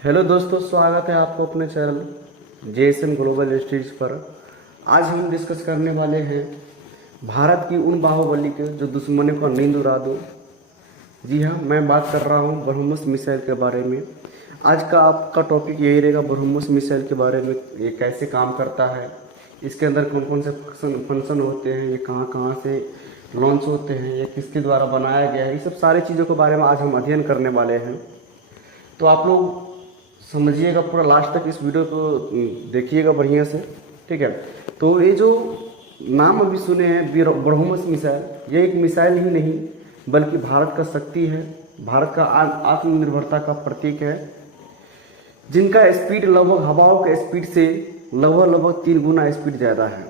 Hello दोस्तों, स्वागत है आपको अपने चैनल जेएसएम ग्लोबल स्टेज पर। आज हम डिस्कस करने वाले हैं भारत की उन बाहुबली के जो दुश्मनों को नींद उड़ा दो। जी हाँ, मैं बात कर रहा हूँ ब्रह्मोस मिसाइल के बारे में। आज का आपका टॉपिक यही रहेगा, ब्रह्मोस मिसाइल के बारे में। ये कैसे काम करता है, इसके अंदर कौन कौन से फंक्शन होते हैं, ये कहाँ कहाँ से लॉन्च होते हैं, ये किसके द्वारा बनाया गया है, ये सब सारी चीज़ों के बारे में आज हम अध्ययन करने वाले हैं। तो आप लोग समझिएगा, पूरा लास्ट तक इस वीडियो को देखिएगा बढ़िया से, ठीक है। तो ये जो नाम अभी सुने हैं ब्रह्मोस मिसाइल, ये एक मिसाइल ही नहीं बल्कि भारत का शक्ति है, भारत का आत्मनिर्भरता का प्रतीक है, जिनका स्पीड लगभग हवाओं के स्पीड से लगभग 3 गुना स्पीड ज़्यादा है।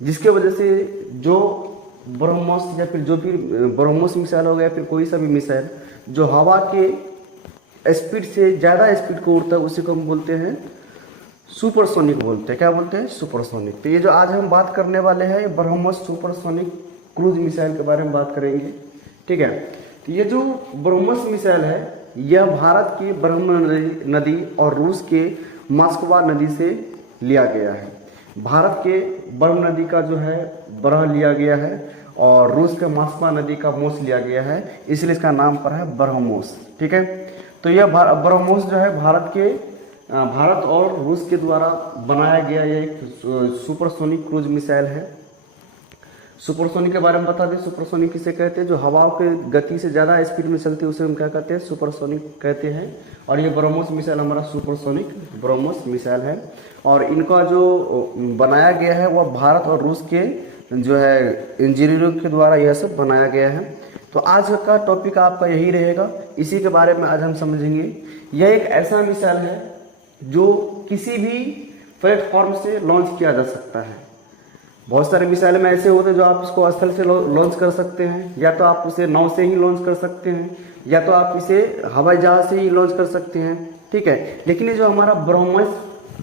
जिसके वजह से जो ब्रह्मोस या फिर जो भी ब्रह्मोस मिसाइल हो गया, फिर कोई सा भी मिसाइल जो हवा के स्पीड से ज़्यादा स्पीड को उड़ता है, उसी को हम बोलते हैं सुपरसोनिक बोलते हैं। क्या बोलते हैं? सुपरसोनिक। तो ये जो आज हम बात करने वाले हैं, ये ब्रह्मोस सुपरसोनिक क्रूज मिसाइल के बारे में बात करेंगे, ठीक है। तो ये जो ब्रह्मोस मिसाइल है, यह भारत की ब्रह्म नदी और रूस के मॉस्कवा नदी से लिया गया है। भारत के ब्रह्म नदी का जो है ब्रह लिया गया है और रूस के मॉस्कवा नदी का मोस लिया गया है, इसलिए इसका नाम पर है ब्रह्मोस, ठीक है। तो यह ब्रह्मोस जो है भारत और रूस के द्वारा बनाया गया यह एक सुपरसोनिक क्रूज मिसाइल है। सुपरसोनिक के बारे में बता दें, सुपरसोनिक किसे कहते हैं? जो हवाओं के गति से ज़्यादा स्पीड में चलती है उसे हम क्या कहते हैं? सुपरसोनिक कहते हैं। और ये ब्रह्मोस मिसाइल हमारा सुपरसोनिक ब्रह्मोस मिसाइल है। और इनका जो बनाया गया है वह भारत और रूस के जो है इंजीनियरों के द्वारा यह सब बनाया गया है। तो आज का टॉपिक आपका यही रहेगा, इसी के बारे में आज हम समझेंगे। यह एक ऐसा मिसाइल है जो किसी भी प्लेटफॉर्म से लॉन्च किया जा सकता है। बहुत सारे मिसाइल में ऐसे होते हैं जो आप इसको स्थल से लॉन्च कर सकते हैं, या तो आप उसे नाव से ही लॉन्च कर सकते हैं, या तो आप इसे हवाई जहाज से ही लॉन्च कर सकते हैं, ठीक है। लेकिन ये जो हमारा ब्रह्मोस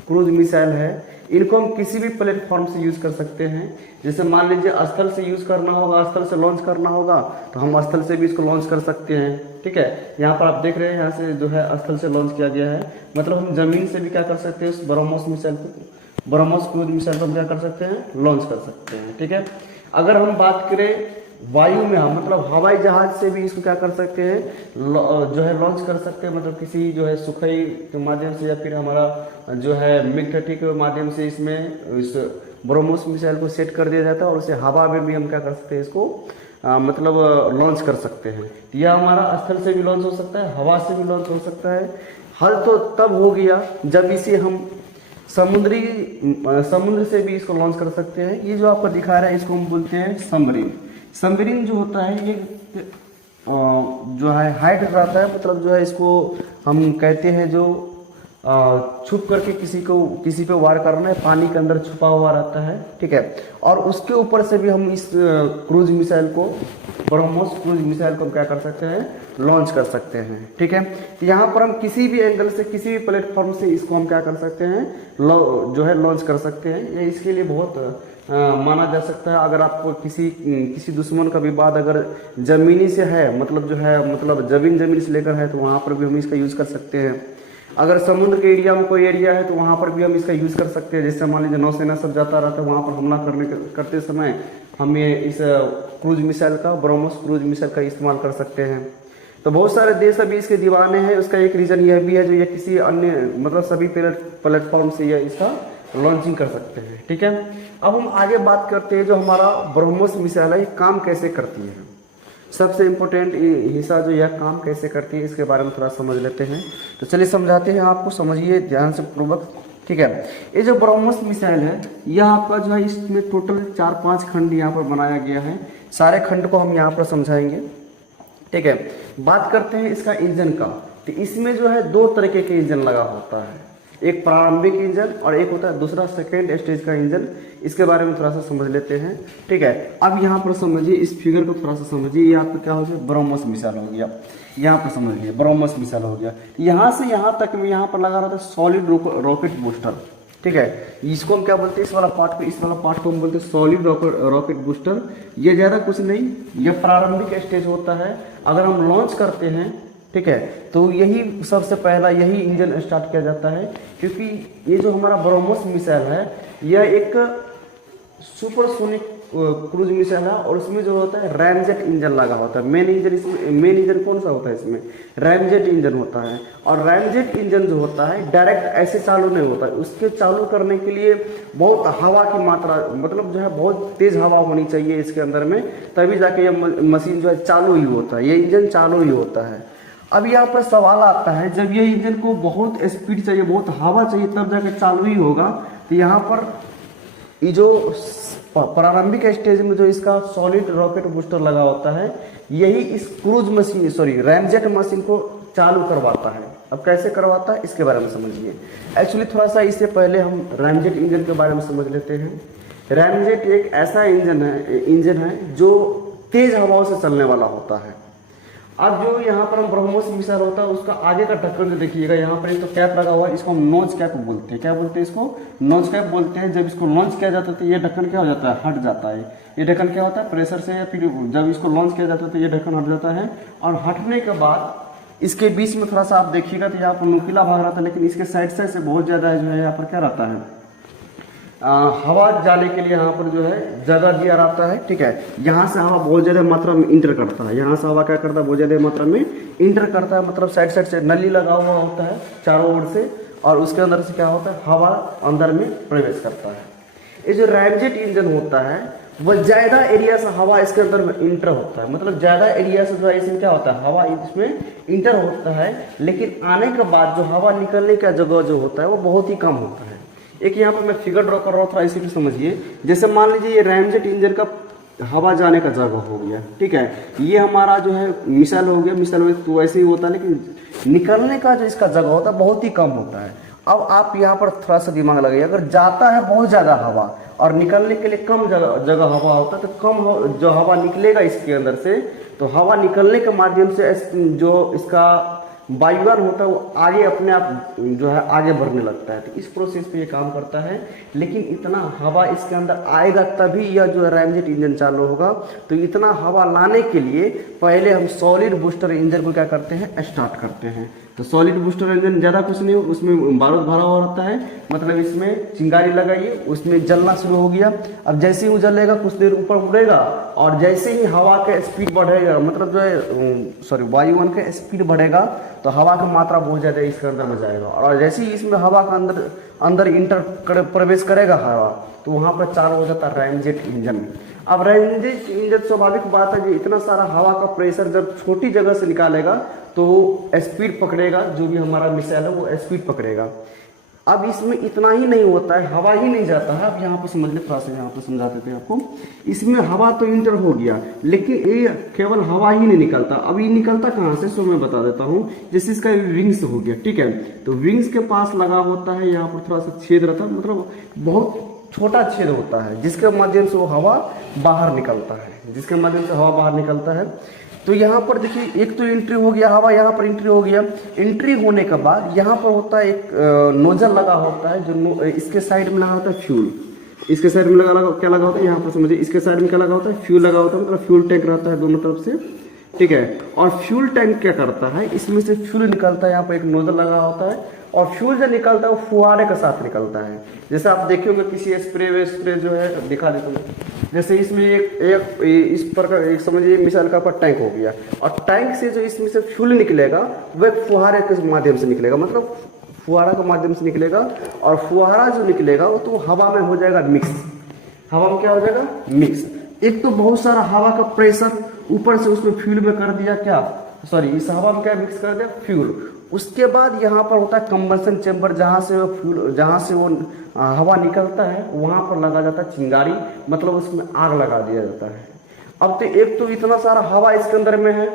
क्रूज मिसाइल है, इनको हम किसी भी प्लेटफॉर्म से यूज कर सकते हैं। जैसे मान लीजिए स्थल से यूज करना होगा, स्थल से लॉन्च करना होगा, तो हम स्थल से भी इसको लॉन्च कर सकते हैं, ठीक है। यहाँ पर आप देख रहे हैं, यहाँ से जो है स्थल से लॉन्च किया गया है। मतलब हम जमीन से भी क्या कर सकते हैं, इस ब्रह्मोस मिसाइल को, ब्रह्मोस क्रूज मिसाइल को हम क्या कर सकते हैं? लॉन्च कर सकते हैं, ठीक है। अगर हम बात करें वायु में, हम मतलब हवाई जहाज से भी इसको क्या कर सकते हैं? जो है लॉन्च कर सकते हैं। मतलब किसी जो है सुखई के माध्यम से, या फिर हमारा जो है मिग-30 के माध्यम से इसमें इस ब्रह्मोस मिसाइल को सेट कर दिया जाता है, और उसे हवा में भी हम क्या कर सकते हैं? इसको मतलब लॉन्च कर सकते हैं। यह हमारा स्थल से भी लॉन्च हो सकता है, हवा से भी लॉन्च हो सकता है। हल तो तब हो गया जब इसे हम समुद्र से भी इसको लॉन्च कर सकते हैं। ये जो आपको दिखा रहा है, इसको हम बोलते हैं सबमरीन। सबमरीन जो होता है ये जो है हाइट रहता है, मतलब जो है इसको हम कहते हैं जो छुप करके किसी पे वार करना है, पानी के अंदर छुपा हुआ रहता है, ठीक है। और उसके ऊपर से भी हम इस क्रूज मिसाइल को, ब्रह्मोस क्रूज मिसाइल को हम क्या कर सकते हैं? लॉन्च कर सकते हैं, ठीक है। तो यहाँ पर हम किसी भी एंगल से, किसी भी प्लेटफॉर्म से इसको हम क्या कर सकते हैं? जो है लॉन्च कर सकते हैं। ये इसके लिए बहुत माना जा सकता है। अगर आपको किसी दुश्मन का विवाद अगर जमीनी से है, मतलब जो है मतलब जमीन से लेकर है, तो वहाँ पर भी हम इसका यूज कर सकते हैं। अगर समुद्र के एरिया में कोई एरिया है तो वहाँ पर भी हम इसका यूज कर सकते हैं। जैसे मान लीजिए नौसेना सब जाता रहता है, वहाँ पर हमला करते समय हम ये इस क्रूज मिसाइल का, ब्रह्मोस क्रूज मिसाइल का इस्तेमाल कर सकते हैं। तो बहुत सारे देश अभी इसके दीवाने हैं। उसका एक रीजन यह भी है जो ये किसी अन्य मतलब सभी प्लेटफॉर्म से यह इसका लॉन्चिंग कर सकते हैं, ठीक है। अब हम आगे बात करते हैं जो हमारा ब्रह्मोस मिसाइल है, ये काम कैसे करती है। सबसे इम्पोर्टेंट हिस्सा जो यह काम कैसे करती है, इसके बारे में थोड़ा समझ लेते हैं। तो चलिए समझाते हैं आपको, समझिए ध्यान से पूर्वक, ठीक है। ये जो ब्रह्मोस मिसाइल है, यह आपका जो है इसमें टोटल 4-5 खंड यहाँ पर बनाया गया है। सारे खंड को हम यहाँ पर समझाएंगे, ठीक है। बात करते हैं इसका इंजन का। तो इसमें जो है 2 तरीके के इंजन लगा होता है, एक प्रारंभिक इंजन और एक होता है दूसरा सेकेंड स्टेज का इंजन। इसके बारे में थोड़ा सा समझ लेते हैं, ठीक है। अब यहाँ पर समझिए, इस फिगर को थोड़ा सा समझिए। ये आपका क्या हो गया? ब्रह्मोस मिसाइल हो गया। यहाँ पर समझिए ब्रह्मोस मिसाइल हो गया। यहाँ से यहाँ तक में यहाँ पर लगा रहा था सॉलिड रॉकेट बूस्टर, ठीक है। इसको हम क्या बोलते हैं? इस वाला पार्ट को हम बोलते हैं सॉलिड रॉकेट बूस्टर। ये ज़्यादा कुछ नहीं, ये प्रारंभिक स्टेज होता है। अगर हम लॉन्च करते हैं ठीक है। तो यही सबसे पहला यही इंजन स्टार्ट किया जाता है, क्योंकि ये जो हमारा ब्रह्मोस मिसाइल है यह एक सुपरसोनिक क्रूज मिसाइल है, और उसमें जो होता है रैमजेट इंजन लगा होता है। मेन इंजन कौन सा होता है इसमें? रैमजेट इंजन होता है। और रैमजेट इंजन जो होता है डायरेक्ट ऐसे चालू नहीं होता है, उसके चालू करने के लिए बहुत हवा की मात्रा, मतलब जो है बहुत तेज हवा होनी चाहिए इसके अंदर में, तभी जाके ये मशीन जो है चालू ही होता है, ये इंजन चालू ही होता है। अब यहाँ पर सवाल आता है, जब ये इंजन को बहुत स्पीड चाहिए, बहुत हवा चाहिए, तब जाके चालू ही होगा। तो यहाँ पर ये जो प्रारंभिक स्टेज में जो इसका सॉलिड रॉकेट बूस्टर लगा होता है, यही इस क्रूज मशीन रैमजेट मशीन को चालू करवाता है। अब कैसे करवाता है इसके बारे में समझिए। एक्चुअली थोड़ा सा इससे पहले हम रैमजेट इंजन के बारे में समझ लेते हैं। रैमजेट एक ऐसा इंजन है जो तेज हवाओं से चलने वाला होता है। अब जो यहाँ पर हम ब्रह्मोस मिसाइल होता है उसका आगे का ढक्कन जो देखिएगा, यहाँ पर एक तो कैप लगा हुआ है, इसको हम नोज कैप बोलते हैं। क्या बोलते हैं इसको? नोज कैप बोलते हैं। जब इसको लॉन्च किया जाता है तो ये ढक्कन क्या हो जाता है? हट जाता है। ये ढक्कन क्या होता है? प्रेशर से, या फिर जब इसको लॉन्च किया जाता है तो ये ढक्कन हट जाता है। और हटने के बाद इसके बीच में थोड़ा सा आप देखिएगा तो यहाँ पर नुकीला भाग रहता है, लेकिन इसके साइड से बहुत ज़्यादा जो है यहाँ पर क्या रहता है, हवा जाने के लिए यहाँ पर जो है जगह दिया रहता है। ठीक है, यहाँ से हवा बहुत ज़्यादा मात्रा में इंटर करता है, यहाँ से हवा क्या करता है? बहुत ज़्यादा मात्रा में इंटर करता है। मतलब साइड से नली लगा हुआ होता है चारों ओर से, और उसके अंदर से क्या होता है? हवा अंदर में प्रवेश करता है। ये जो रैमजेट इंजन होता है वह ज़्यादा एरिया से हवा इसके अंदर में इंटर होता है। मतलब ज़्यादा एरिया से जो है इसमें क्या होता है? हवा इसमें इंटर होता है, लेकिन आने के बाद जो हवा निकलने का जगह जो होता है वो बहुत ही कम होता है। एक यहाँ पर मैं फिगर ड्रॉ कर रहा हूँ, थोड़ा इसी को समझिए। जैसे मान लीजिए ये रैमजेट इंजन का हवा जाने का जगह हो गया, ठीक है, ये हमारा जो है मिसाइल हो गया। मिसाइल में तो वैसे ही होता है, लेकिन निकलने का जो इसका जगह होता है बहुत ही कम होता है। अब आप यहाँ पर थोड़ा सा दिमाग लगाइए, अगर जाता है बहुत ज़्यादा हवा और निकलने के लिए कम जगह हवा होता है, तो कम जो हवा निकलेगा इसके अंदर से, तो हवा निकलने के माध्यम से जो इसका वायुयान होता है वो आगे अपने आप जो है आगे बढ़ने लगता है। तो इस प्रोसेस पे ये काम करता है, लेकिन इतना हवा इसके अंदर आएगा तभी यह जो है रैमजेट इंजन चालू होगा। तो इतना हवा लाने के लिए पहले हम सॉलिड बूस्टर इंजन को क्या करते हैं? स्टार्ट करते हैं। तो सॉलिड बूस्टर इंजन ज़्यादा कुछ नहीं, उसमें बारूद भरा हुआ रहता है, मतलब इसमें चिंगारी लगाइए, उसमें जलना शुरू हो गया। अब जैसे ही वो जलेगा कुछ देर ऊपर उड़ेगा, और जैसे ही हवा का स्पीड बढ़ेगा, मतलब जो है वायुयान का स्पीड बढ़ेगा, तो हवा की मात्रा बहुत ज़्यादा इसके अंदर में जाएगा। और जैसे ही इसमें हवा का अंदर इंटर प्रवेश करेगा हवा, तो वहाँ पर चालू हो जाता है रैमजेट इंजन। अब रैमजेट इंजन स्वाभाविक बात है कि इतना सारा हवा का प्रेशर जब छोटी जगह से निकालेगा तो स्पीड पकड़ेगा, जो भी हमारा मिसाइल है वो स्पीड पकड़ेगा। अब इसमें इतना ही नहीं होता है, हवा ही नहीं जाता है। अब यहाँ पर समझ ले, थोड़ा सा यहाँ पर समझा देते हैं आपको। इसमें हवा तो इंटर हो गया, लेकिन ये केवल हवा ही नहीं निकलता। अब ये निकलता कहाँ से, सो मैं बता देता हूँ। जैसे इसका विंग्स हो गया, ठीक है, तो विंग्स के पास लगा होता है, यहाँ पर थोड़ा सा छेद रहता है, मतलब बहुत छोटा छेद होता है, जिसके माध्यम से वो हवा बाहर निकलता है, जिसके माध्यम से हवा बाहर निकलता है। तो यहाँ पर देखिए, एक तो एंट्री हो गया हवा, यहाँ पर एंट्री हो गया। एंट्री होने के बाद यहाँ पर होता है एक नोजल लगा होता है, जो इसके साइड में लगा होता है फ्यूल। इसके साइड में क्या लगा होता है, यहाँ पर समझिए, इसके साइड में क्या लगा होता है? फ्यूल लगा होता है, मतलब फ्यूल टैंक रहता है दोनों तरफ से, ठीक है। और फ्यूल टैंक क्या करता है, इसमें से फ्यूल निकलता है, यहाँ पर एक नोजल लगा होता है, और फ्यूल जो निकलता है वो फुहारे के साथ निकलता है। जैसे आप देखिएगा किसी स्प्रे जो है, दिखा देता हूँ। जैसे इसमें एक इस प्रकार एक समझिए मिसाइल का पर टैंक हो गया, और टैंक से जो इसमें से फ्यूल निकलेगा वह फुहारे के माध्यम से निकलेगा, मतलब फुहारा के माध्यम से निकलेगा। और फुहारा जो निकलेगा वो तो हवा में हो जाएगा मिक्स। हवा में क्या हो जाएगा? मिक्स। एक तो बहुत सारा हवा का प्रेशर ऊपर से उसमें फ्यूल में कर दिया, इस हवा में क्या मिक्स कर दिया? फ्यूल। उसके बाद यहाँ पर होता है कंबंशन चैम्बर, जहाँ से वो हवा निकलता है, वहाँ पर लगा जाता है चिंगारी, मतलब उसमें आग लगा दिया जाता है। अब तो एक तो इतना सारा हवा इसके अंदर में है,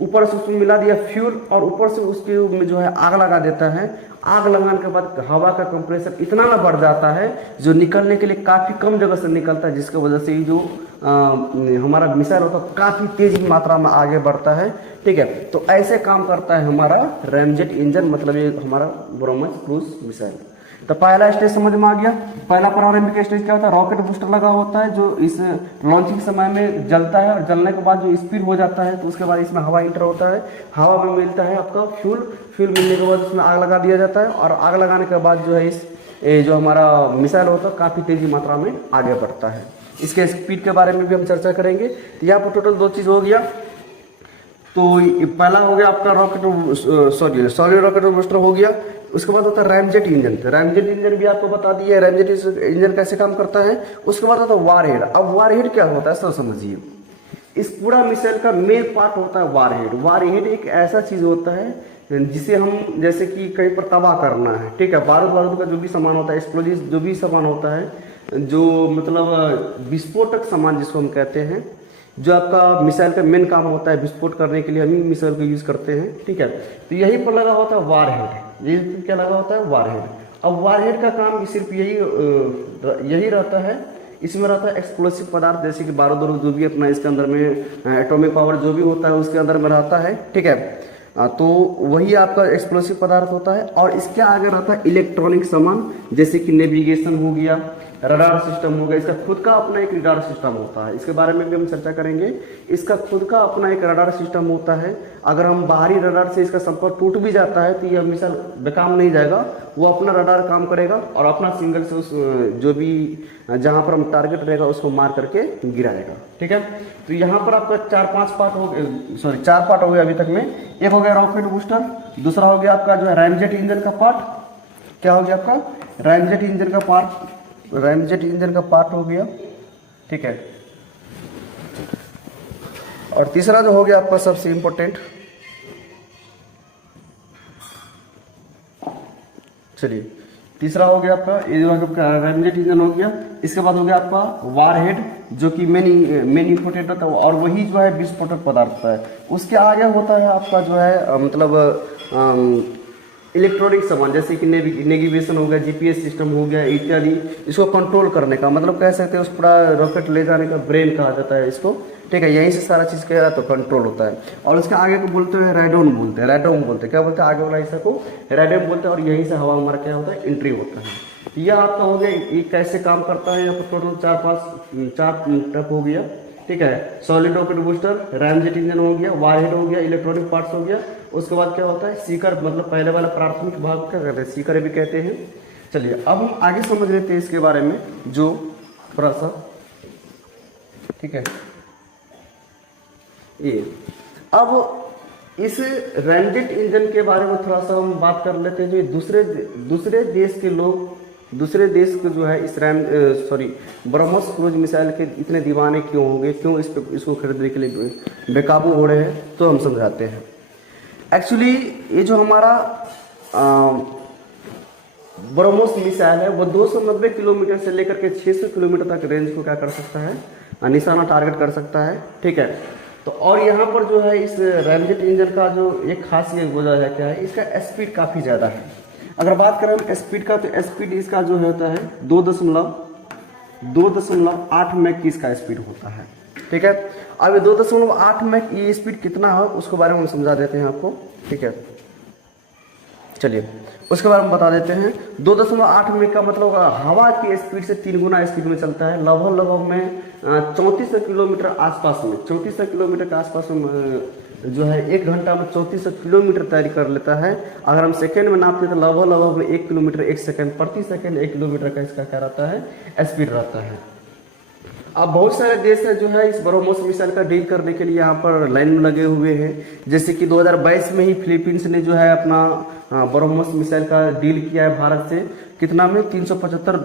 ऊपर से उसमें मिला दिया फ्यूल, और ऊपर से उसके में जो है आग लगा देता है। आग लगाने के बाद हवा का कंप्रेसर इतना ना बढ़ जाता है जो निकलने के लिए काफ़ी कम जगह से निकलता है, जिसकी वजह से ये जो हमारा मिसाइल होता है काफ़ी तेज मात्रा में आगे बढ़ता है, ठीक है। तो ऐसे काम करता है हमारा रैमजेट इंजन, मतलब ये हमारा ब्रह्मोस क्रूज मिसाइल। तो पहला स्टेज समझ में आ गया। पहला प्रारंभिक स्टेज क्या होता है, रॉकेट बूस्टर लगा होता है जो इस लॉन्चिंग समय में जलता है और जलने के बाद जो स्पीड हो जाता है तो उसके बाद इसमें हवा इंटर होता है, हवा में मिलता है आपका फ्यूल मिलने के बाद उसमें आग लगा दिया जाता है और आग लगाने के बाद जो है जो हमारा मिसाइल होता है काफ़ी तेजी मात्रा में आगे बढ़ता है। इसके स्पीड के बारे में भी हम चर्चा करेंगे। तो यहाँ पर टोटल 2 चीज़ हो गया। तो पहला हो गया आपका सॉलिड रॉकेट बूस्टर हो गया। उसके बाद होता है रैमजेट इंजन। तो रैमजेट इंजन भी आपको बता दिया, रैमजेट इंजन कैसे काम करता है। उसके बाद होता है वारहेड। अब वारहेड क्या होता है सब समझिए। इस पूरा मिसाइल का मेन पार्ट होता है वारहेड। वारहेड एक ऐसा चीज होता है जिसे हम जैसे कि कहीं पर तबाह करना है, ठीक है, बारूद का जो भी सामान होता है, एक्सप्लोजिव जो भी सामान होता है, जो मतलब विस्फोटक सामान जिसको हम कहते हैं, जो आपका मिसाइल का मेन काम होता है विस्फोट करने के लिए हम ही मिसाइल को यूज करते हैं, ठीक है। तो यही पर लगा होता है वारहेड। ये क्या लगा होता है, वारहेड। अब वारहेड का काम सिर्फ यही रहता है, इसमें रहता है एक्सप्लोसिव पदार्थ जैसे कि बारूद जो भी अपना इसके अंदर में एटॉमिक पावर जो भी होता है उसके अंदर में रहता है, ठीक है। तो वही आपका एक्सप्लोसिव पदार्थ होता है। और इसके आगे रहता है इलेक्ट्रॉनिक सामान जैसे कि नेविगेशन हो गया, रडार सिस्टम हो गया। इसका खुद का अपना एक रडार सिस्टम होता है, इसके बारे में भी हम चर्चा करेंगे। इसका खुद का अपना एक रडार सिस्टम होता है। अगर हम बाहरी रडार से इसका संपर्क टूट भी जाता है तो यह मिसाइल बेकाम नहीं जाएगा, वो अपना रडार काम करेगा और अपना सिंगल से उस जो भी जहां पर हम टारगेट रहेगा उसको मार करके गिराएगा, ठीक है। तो यहाँ पर आपका 4 पार्ट हो गया अभी तक में। एक हो गया रॉकेट बूस्टर, दूसरा हो गया आपका जो है रैमजेट इंजन का पार्ट। क्या हो गया आपका, रैमजेट इंजन का पार्ट हो गया, ठीक है। और तीसरा जो हो गया आपका सबसे इंपॉर्टेंट, चलिए तीसरा हो गया आपका ये जो आपका रैमजेट इंजन हो गया। इसके बाद हो गया आपका वारहेड जो कि मेन इंपोर्टेंट होता है और वही जो है विस्फोटक पदार्थ होता है। उसके आगे होता है आपका जो है मतलब इलेक्ट्रॉनिक सामान जैसे कि नेविगेशन हो गया, जीपीएस सिस्टम हो गया इत्यादि। इसको कंट्रोल करने का मतलब कह सकते हैं उस पूरा रॉकेट ले जाने का ब्रेन कहा जाता है इसको, ठीक है। यहीं से सारा चीज़ क्या तो कंट्रोल होता है। और उसके आगे को बोलते हैं रैडोम बोलते हैं, क्या बोलते हैं आगे वाला हिस्सा को रैडोम बोलते हैं। और यहीं से हवा हमारा क्या होता है एंट्री होता है। यह आपका हो गया ये कैसे काम करता है। यहाँ पर टोटल 4 टप हो गया, ठीक है। Solid rocket booster, ramjet engine हो गया, वारहेड हो गया, इलेक्ट्रॉनिक पार्ट्स हो गया। उसके बाद क्या होता है सीकर, मतलब पहले वाला प्राथमिक भाग क्या कहते हैं, सीकर भी कहते हैं। चलिए अब हम आगे समझ लेते हैं इसके बारे में जो थोड़ा सा, ठीक है। ये अब इस रैमजेट इंजन के बारे में थोड़ा सा हम बात कर लेते हैं। जो दूसरे देश के लोग, दूसरे देश को जो है इस ब्रह्मोस क्रूज मिसाइल के इतने दीवाने क्यों होंगे, क्यों इसको खरीदने के लिए बेकाबू हो रहे हैं, तो हम समझाते हैं। एक्चुअली ये जो हमारा ब्रह्मोस मिसाइल है वो 290 किलोमीटर से लेकर के 600 किलोमीटर तक रेंज को क्या कर सकता है, निशाना टारगेट कर सकता है, ठीक है। तो और यहाँ पर जो है इस रैमजेट इंजन का जो एक खासियत वजह है क्या है, इसका स्पीड काफ़ी ज़्यादा है। अगर बात करें हम स्पीड का तो स्पीड इसका जो होता है 2.8 मैक की इसका स्पीड होता है, ठीक है। अब ये 2.8 मैक ये स्पीड कितना है उसके बारे में हम समझा देते हैं आपको, ठीक है। चलिए उसके बारे में बता देते हैं। 2.8 मैक का मतलब हवा की स्पीड से 3 गुना स्पीड में चलता है। लगभग में 3400 किलोमीटर आसपास में, 3400 किलोमीटर के आसपास में जो है 1 घंटा में 3400 किलोमीटर तैयारी कर लेता है। अगर हम सेकेंड में नापते तो लगभग में 1 किलोमीटर 1 सेकेंड, प्रति सेकेंड 1 किलोमीटर का इसका क्या रहता है स्पीड रहता है। अब बहुत सारे देश है जो है इस ब्रह्मोस मिसाइल का डील करने के लिए यहाँ पर लाइन में लगे हुए हैं। जैसे कि 2022 में ही फिलीपींस ने जो है अपना ब्रह्मोस मिसाइल का डील किया है भारत से, कितना में 375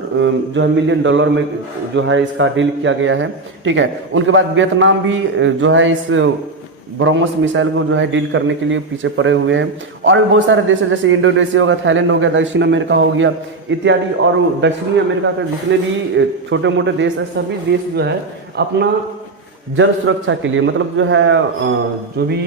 जो है मिलियन डॉलर में जो है इसका डील किया गया है, ठीक है। उनके बाद वियतनाम भी जो है इस ब्रह्मोस मिसाइल को जो है डील करने के लिए पीछे पड़े हुए हैं। और भी बहुत सारे देश हैं जैसे इंडोनेशिया हो गया, थाईलैंड हो गया, दक्षिण अमेरिका हो गया इत्यादि। और दक्षिणी अमेरिका के जितने भी छोटे मोटे देश हैं सभी देश जो है अपना जल सुरक्षा के लिए, मतलब जो है जो भी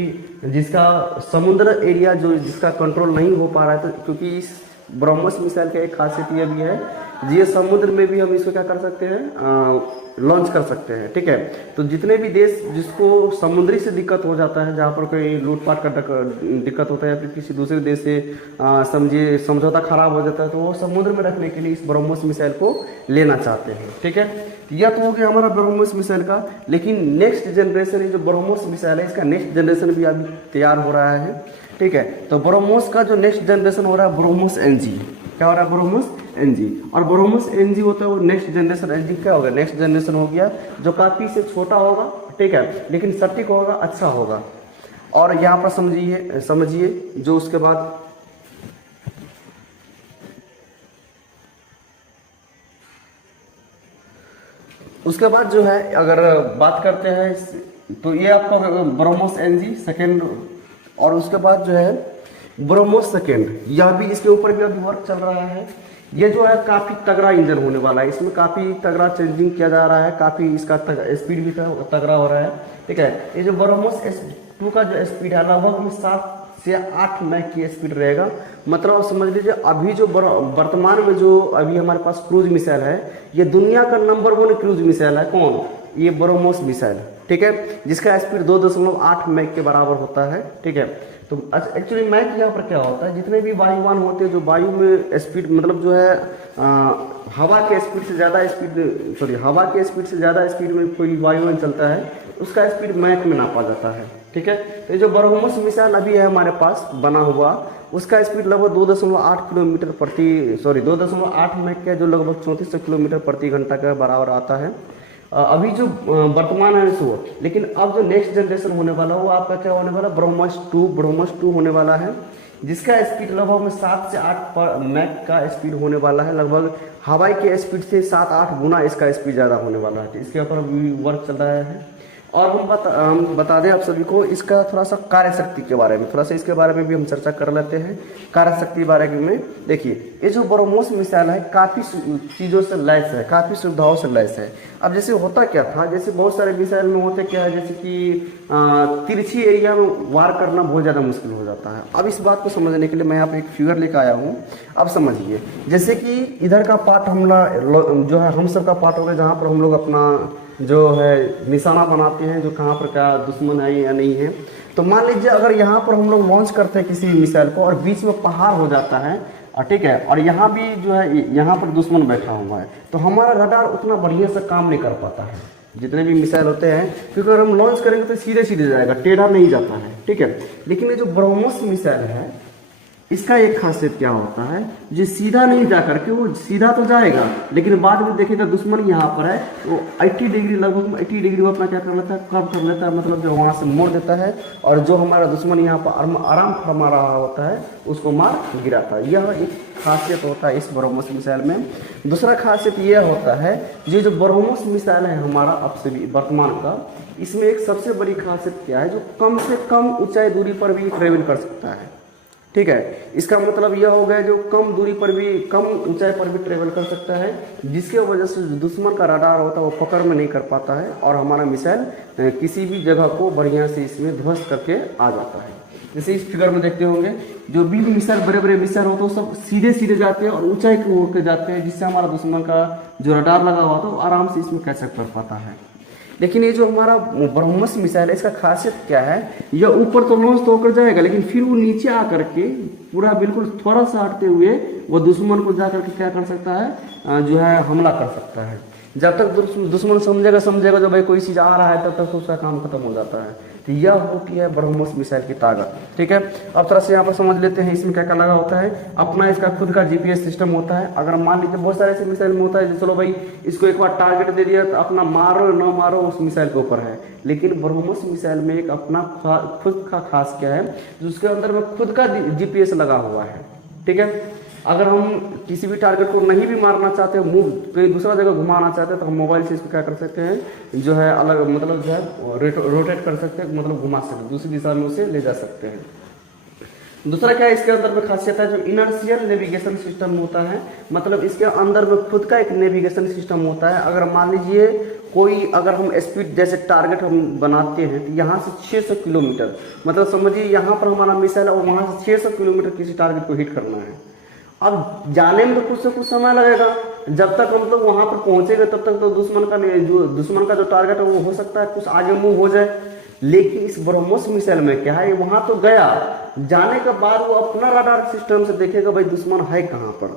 जिसका समुद्र एरिया जो जिसका कंट्रोल नहीं हो पा रहा है, तो क्योंकि इस ब्रह्मोस मिसाइल का एक खासियत ये भी है, ये समुद्र में भी हम इसको क्या कर सकते हैं, लॉन्च कर सकते हैं। ठीक है, तो जितने भी देश जिसको समुद्री से दिक्कत हो जाता है, जहाँ पर कोई लूटपाट का दिक्कत होता है या फिर किसी दूसरे देश से समझिए समझौता खराब हो जाता है, तो वो समुद्र में रखने के लिए इस ब्रह्मोस मिसाइल को लेना चाहते हैं। ठीक है, यह तो हो गया हमारा ब्रह्मोस मिसाइल का। लेकिन नेक्स्ट जनरेशन, ये जो ब्रह्मोस मिसाइल है, इसका नेक्स्ट जनरेशन भी अभी तैयार हो रहा है। ठीक है, तो ब्रह्मोस का जो नेक्स्ट जनरेशन हो रहा है ब्रह्मोस एनजी, क्या हो रहा है, ब्रह्मोस एनजी। और ब्रह्मोस एनजी होता है वो नेक्स्ट जनरेशन एनजी क्या होगा, नेक्स्ट जनरेशन हो गया, जो काफी से छोटा होगा। ठीक है, लेकिन सटीक होगा, अच्छा होगा। और यहाँ पर समझिए जो उसके बाद जो है, अगर बात करते हैं तो ये आपका ब्रह्मोस एनजी सेकेंड, और उसके बाद जो है ब्रह्मोस सेकेंड, यह भी इसके ऊपर भी अभी वर्क चल रहा है। ये जो है काफी तगड़ा इंजन होने वाला है, इसमें काफी तगड़ा चेंजिंग किया जा रहा है, काफी इसका स्पीड भी तगड़ा हो रहा है। ठीक है, ये जो ब्रह्मोस S2 का जो स्पीड है लगभग 7 से 8 मैक की स्पीड रहेगा। मतलब समझ लीजिए अभी जो वर्तमान में जो अभी हमारे पास क्रूज मिसाइल है, ये दुनिया का नंबर 1 क्रूज मिसाइल है। कौन, ये ब्रह्मोस मिसाइल। ठीक है, जिसका स्पीड 2.8 मैक के बराबर होता है। ठीक है, तो एक्चुअली मैक यहाँ पर क्या होता है, जितने भी वायुयान होते हैं जो वायु में स्पीड मतलब जो है हवा के स्पीड से ज़्यादा स्पीड में कोई वायुयान चलता है, उसका स्पीड मैक में नापा जाता है। ठीक है, तो ये जो ब्रह्मोस मिसाइल अभी है हमारे पास बना हुआ, उसका स्पीड लगभग 2.8 मैक का, जो लगभग 3400 किलोमीटर प्रति घंटा के बराबर आता है। अभी जो वर्तमान है सो, लेकिन अब जो नेक्स्ट जनरेशन होने वाला वो आपका क्या होने वाला, ब्रह्मोस 2 होने वाला है, जिसका स्पीड लगभग में 7 से 8 मैक का स्पीड होने वाला है। लगभग हवाई के स्पीड से 7-8 गुना इसका स्पीड ज़्यादा होने वाला है। इसके ऊपर अभी वर्क चल रहा है। और हम बता दें आप सभी को इसका थोड़ा सा कार्यशक्ति के बारे में, थोड़ा सा इसके बारे में भी हम चर्चा कर लेते हैं। कार्यशक्ति के बारे में देखिए, ये जो ब्रह्मोस मिसाइल है काफ़ी चीज़ों से लैस है, काफ़ी सुविधाओं से लैस है। अब जैसे होता क्या था, जैसे बहुत सारे मिसाइल में होते क्या है, जैसे कि तिरछी एरिया में वार करना बहुत ज़्यादा मुश्किल हो जाता है। अब इस बात को समझने के लिए मैं यहाँ पे एक फिगर लेकर आया हूँ। अब समझिए, जैसे कि इधर का पार्ट हमला जो है हम सब का पार्ट हो गया, जहाँ पर हम लोग अपना जो है निशाना बनाते हैं, जो कहाँ पर क्या दुश्मन है या नहीं है। तो मान लीजिए अगर यहाँ पर हम लोग लॉन्च करते हैं किसी मिसाइल को और बीच में पहाड़ हो जाता है, ठीक है, और यहाँ भी जो है यहाँ पर दुश्मन बैठा हुआ है, तो हमारा रडार उतना बढ़िया से काम नहीं कर पाता है। जितने भी मिसाइल होते हैं, क्योंकि अगर हम लॉन्च करेंगे तो सीधे सीधे जाएगा, टेढ़ा नहीं जाता है। ठीक है, लेकिन ये जो ब्रह्मोस मिसाइल है, इसका एक खासियत क्या होता है, जो सीधा नहीं जा करके, वो सीधा तो जाएगा लेकिन बाद में देखिएगा दुश्मन यहाँ पर है, वो 80 डिग्री लगभग 80 डिग्री वो अपना क्या कर लेता है, कर्व कर लेता है, मतलब जो वहाँ से मोड़ देता है, और जो हमारा दुश्मन यहाँ पर आराम फरमा रहा होता है उसको मार गिराता है। यह एक खासियत होता है इस ब्रह्मोस मिसाइल में। दूसरा खासियत यह होता है, ये जो ब्रह्मोस मिसाइल है हमारा अब से वर्तमान का, इसमें एक सबसे बड़ी खासियत क्या है, जो कम से कम ऊंचाई दूरी पर भी ट्रेवल कर सकता है। ठीक है, इसका मतलब यह हो गया जो कम दूरी पर भी, कम ऊंचाई पर भी ट्रेवल कर सकता है, जिसके वजह से दुश्मन का रडार होता है वो पकड़ में नहीं कर पाता है, और हमारा मिसाइल किसी भी जगह को बढ़िया से इसमें ध्वस्त करके आ जाता है। जैसे इस फिगर में देखते होंगे, जो भी मिसाइल बड़े बड़े मिसाइल होते हैं वो सब सीधे सीधे जाते हैं और ऊंचाई को होकर जाते हैं, जिससे हमारा दुश्मन का जो रडार लगा हुआ था वो आराम से इसमें कैच कर पाता है। लेकिन ये जो हमारा ब्रह्मोस मिसाइल है, इसका खासियत क्या है, यह ऊपर तो लॉन्च तो होकर जाएगा, लेकिन फिर वो नीचे आकर के पूरा बिल्कुल थोड़ा सा हटते हुए वो दुश्मन को जाकर के क्या कर सकता है, जो है हमला कर सकता है। जब तक दुश्मन समझेगा जो भाई कोई चीज़ आ रहा है, तब तक उसका काम खत्म हो जाता है। तो यह होती है ब्रह्मोस मिसाइल की ताकत। ठीक है, अब थोड़ा सा यहाँ पर समझ लेते हैं इसमें क्या क्या लगा होता है। अपना इसका खुद का जीपीएस सिस्टम होता है। अगर मान लीजिए बहुत सारे ऐसे मिसाइल में होता है, चलो भाई इसको एक बार टारगेट दे दिया तो अपना मारो ना मारो उस मिसाइल के ऊपर है, लेकिन ब्रह्मोस मिसाइल में एक अपना खुद का खास क्या है, जिसके अंदर में खुद का जीपीएस लगा हुआ है। ठीक है, अगर हम किसी भी टारगेट को नहीं भी मारना चाहते हैं, मूव कहीं दूसरा जगह घुमाना चाहते हैं, तो हम मोबाइल से इसको क्या कर सकते हैं, जो है अलग मतलब जो है रोटेट कर सकते हैं, मतलब घुमा सकते हैं, दूसरी दिशा में उसे ले जा सकते हैं। दूसरा क्या है, इसके अंदर में खासियत है जो इनर्शियल नेविगेशन सिस्टम होता है, मतलब इसके अंदर में खुद का एक नेविगेशन सिस्टम होता है। अगर मान लीजिए कोई, अगर हम स्पीड जैसे टारगेट हम बनाते हैं तो यहाँ से 600 किलोमीटर, मतलब समझिए यहाँ पर हमारा मिसाइल है और वहाँ से 600 किलोमीटर किसी टारगेट को हिट करना है। अब जाने में तो कुछ से कुछ समय लगेगा, जब तक हम लोग वहां पर पहुंचेंगे तब तक तो दुश्मन का जो टारगेट है वो हो सकता है कुछ आगे मूव हो जाए। लेकिन इस ब्रह्मोस मिसाइल में क्या है, वहां तो गया, जाने के बाद वो अपना रडार सिस्टम से देखेगा भाई दुश्मन है कहाँ पर,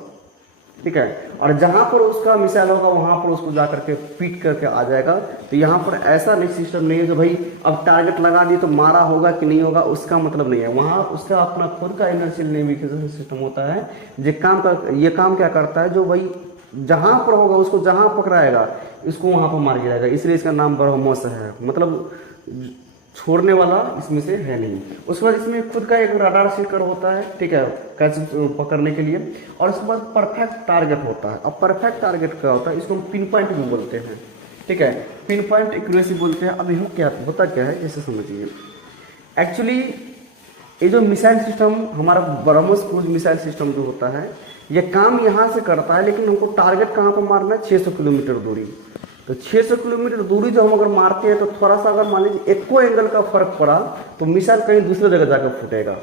ठीक है, और जहां पर उसका मिसाइल होगा वहां पर उसको जाकर के पीट करके आ जाएगा। तो यहाँ पर ऐसा नहीं सिस्टम नहीं है कि भाई अब टारगेट लगा दिए तो मारा होगा कि नहीं होगा, उसका मतलब नहीं है। वहां उसका अपना खुद का इनर्शियल नेविगेशन सिस्टम होता है। ये काम क्या करता है, जो भाई जहां पर होगा उसको जहां पकड़ाएगा इसको वहां पर मार गिराएगा, इसलिए इसका नाम ब्रह्मोस है, मतलब छोड़ने वाला इसमें से है नहीं। उसके बाद इसमें खुद का एक रडार सीकर होता है, ठीक है, कैच पकड़ने के लिए। और उसके बाद परफेक्ट टारगेट होता है। अब परफेक्ट टारगेट क्या होता है, इसको हम पिन पॉइंट भी बोलते हैं, ठीक है, पिन पॉइंट एक्यूरेसी बोलते हैं। अब यहाँ क्या होता क्या है जैसे समझिए, एक्चुअली ये जो मिसाइल सिस्टम हमारा ब्रह्मोस क्रूज मिसाइल सिस्टम जो होता है, ये काम यहाँ से करता है, लेकिन हमको टारगेट कहाँ पर मारना है, 600 किलोमीटर दूरी। तो 600 किलोमीटर दूरी जो हम अगर मारते हैं तो थोड़ा सा अगर मान लीजिए एको एंगल का फर्क पड़ा तो मिसाइल कहीं दूसरे जगह जाकर फूटेगा।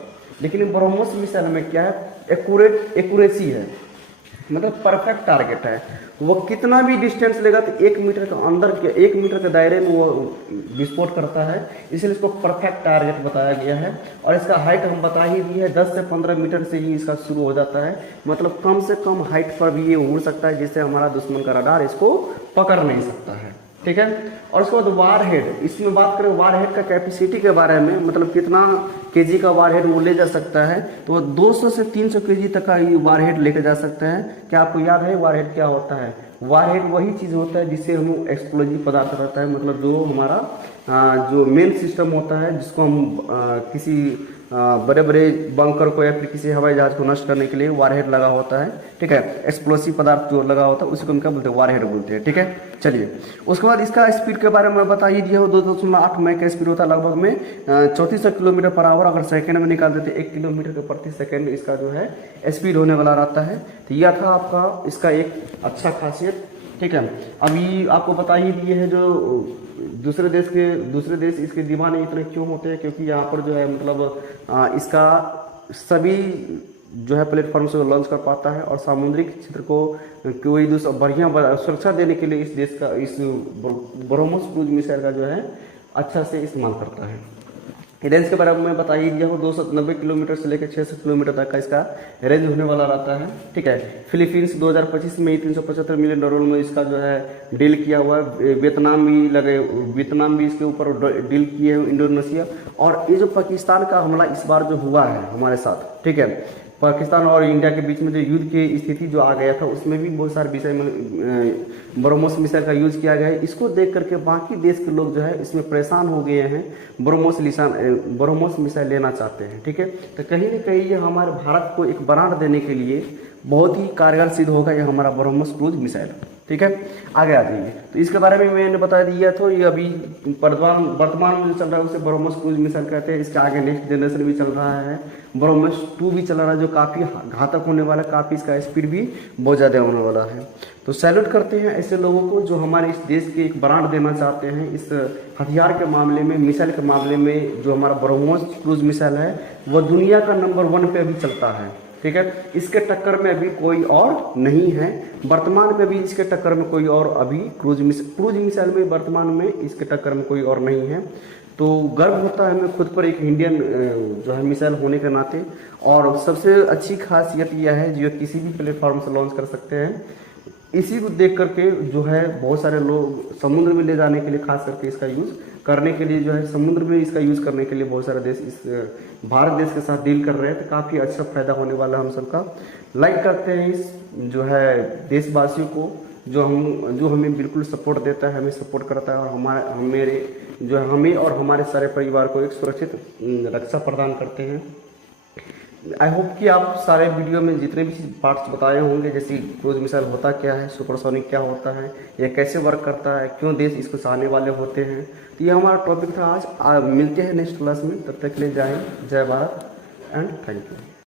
लेकिन ब्रह्मोस मिसाइल में क्या है, एक्यूरेसी है, मतलब परफेक्ट टारगेट है। वो कितना भी डिस्टेंस लेगा तो 1 मीटर के अंदर के 1 मीटर के दायरे में वो विस्फोट करता है, इसलिए इसको परफेक्ट टारगेट बताया गया है। और इसका हाइट हम बता ही दी है, 10 से 15 मीटर से ही इसका शुरू हो जाता है, मतलब कम से कम हाइट पर भी ये उड़ सकता है, जिससे हमारा दुश्मन का रडार इसको पकड़ नहीं सकता है, ठीक है। और उसके बाद वारहेड, इसमें बात करें वारहेड का कैपेसिटी के बारे में, मतलब कितना केजी का वारहेड वो ले जा सकता है, तो 200 से 300 केजी तक का ये वारहेड लेकर जा सकता है। क्या आपको याद है वारहेड क्या होता है? वारहेड वही चीज़ होता है जिससे हम एक्सप्लोजिव पदार्थ रहता है, मतलब जो हमारा जो मेन सिस्टम होता है, जिसको हम किसी बड़े बड़े बंकर को या फिर किसी हवाई जहाज को नष्ट करने के लिए वारहेड लगा होता है, ठीक है, एक्सप्लोसिव पदार्थ जो लगा होता है उसी को हम क्या बोलते हैं, वारहेड बोलते हैं, ठीक है। चलिए उसके बाद इसका स्पीड के बारे में बता ही दिया हो, 2.8 मैक का स्पीड होता है लगभग में 3400 किलोमीटर पर आवर। अगर सेकंड में निकाल देते 1 किलोमीटर के प्रति सेकंड इसका जो है स्पीड होने वाला रहता है। तो यह था आपका इसका एक अच्छा खासियत, ठीक है। अभी आपको बता ही दिए है जो दूसरे देश इसके दीवाने इतने क्यों होते हैं, क्योंकि यहाँ पर जो है मतलब इसका सभी जो है प्लेटफॉर्म से लॉन्च कर पाता है, और सामुद्रिक क्षेत्र को कोई दूसरा बढ़िया सुरक्षा देने के लिए इस देश का इस ब्रह्मोस क्रूज मिसाइल का जो है अच्छा से इस्तेमाल करता है। रेंज के बारे में बता ही दिया हो, 290 किलोमीटर से लेकर 600 किलोमीटर तक का इसका रेंज होने वाला रहता है, ठीक है। फिलीपींस 2025 में $375 मिलियन में इसका जो है डील किया हुआ है। वियतनाम भी इसके ऊपर डील किए हैं, इंडोनेशिया। और ये जो पाकिस्तान का हमला इस बार जो हुआ है हमारे साथ, ठीक है, पाकिस्तान और इंडिया के बीच में जो युद्ध की स्थिति जो आ गया था, उसमें भी बहुत सारे विषय में ब्रह्मोस मिसाइल का यूज किया गया है। इसको देख करके बाकी देश के लोग जो है इसमें परेशान हो गए हैं, ब्रह्मोस मिसाइल लेना चाहते हैं, ठीक है। तो कहीं ना कहीं ये हमारे भारत को एक ब्रांड देने के लिए बहुत ही कारगर सिद्ध होगा ये हमारा ब्रह्मोस क्रूज मिसाइल, ठीक है। आगे आ जाइए, तो इसके बारे में मैंने बता दिया तो ये अभी वर्तमान में जो चल रहा है उसे ब्रह्मोस क्रूज मिसाइल कहते हैं। इसके आगे नेक्स्ट जनरेशन भी चल रहा है, ब्रह्मोस 2 भी चल रहा है, जो काफ़ी घातक होने वाला है, काफ़ी इसका स्पीड भी बहुत ज़्यादा होने वाला है। तो सैल्यूट करते हैं ऐसे लोगों को जो हमारे इस देश के एक ब्रांड देना चाहते हैं इस हथियार के मामले में, मिसाइल के मामले में। जो हमारा ब्रह्मोस क्रूज मिसाइल है वो दुनिया का नंबर 1 पे अभी चलता है, ठीक है। इसके टक्कर में अभी कोई और नहीं है, वर्तमान में भी इसके टक्कर में कोई और अभी क्रूज मिसाइल में वर्तमान में इसके टक्कर में कोई और नहीं है। तो गर्व होता है हमें खुद पर एक इंडियन जो है मिसाइल होने के नाते। और सबसे अच्छी खासियत यह है जो किसी भी प्लेटफॉर्म से लॉन्च कर सकते हैं। इसी को देख करके जो है बहुत सारे लोग समुद्र में ले जाने के लिए, खास करके इसका यूज़ करने के लिए जो है समुद्र में इसका यूज़ करने के लिए बहुत सारे देश इस भारत देश के साथ डील कर रहे हैं। तो काफ़ी अच्छा फायदा होने वाला है हम सबका। लाइक करते हैं इस जो है देशवासियों को जो हमें बिल्कुल सपोर्ट देता है, हमें सपोर्ट करता है, और हमें और हमारे सारे परिवार को एक सुरक्षित रक्षा प्रदान करते हैं। आई होप कि आप सारे वीडियो में जितने भी पार्ट्स बताए होंगे, जैसे क्रूज मिसाइल होता क्या है, सुपरसोनिक क्या होता है, यह कैसे वर्क करता है, क्यों देश इसको चाहने वाले होते हैं। तो ये हमारा टॉपिक था आज। मिलते हैं नेक्स्ट क्लास में, तब तक के लिए जय हिंद, जय भारत एंड थैंक यू।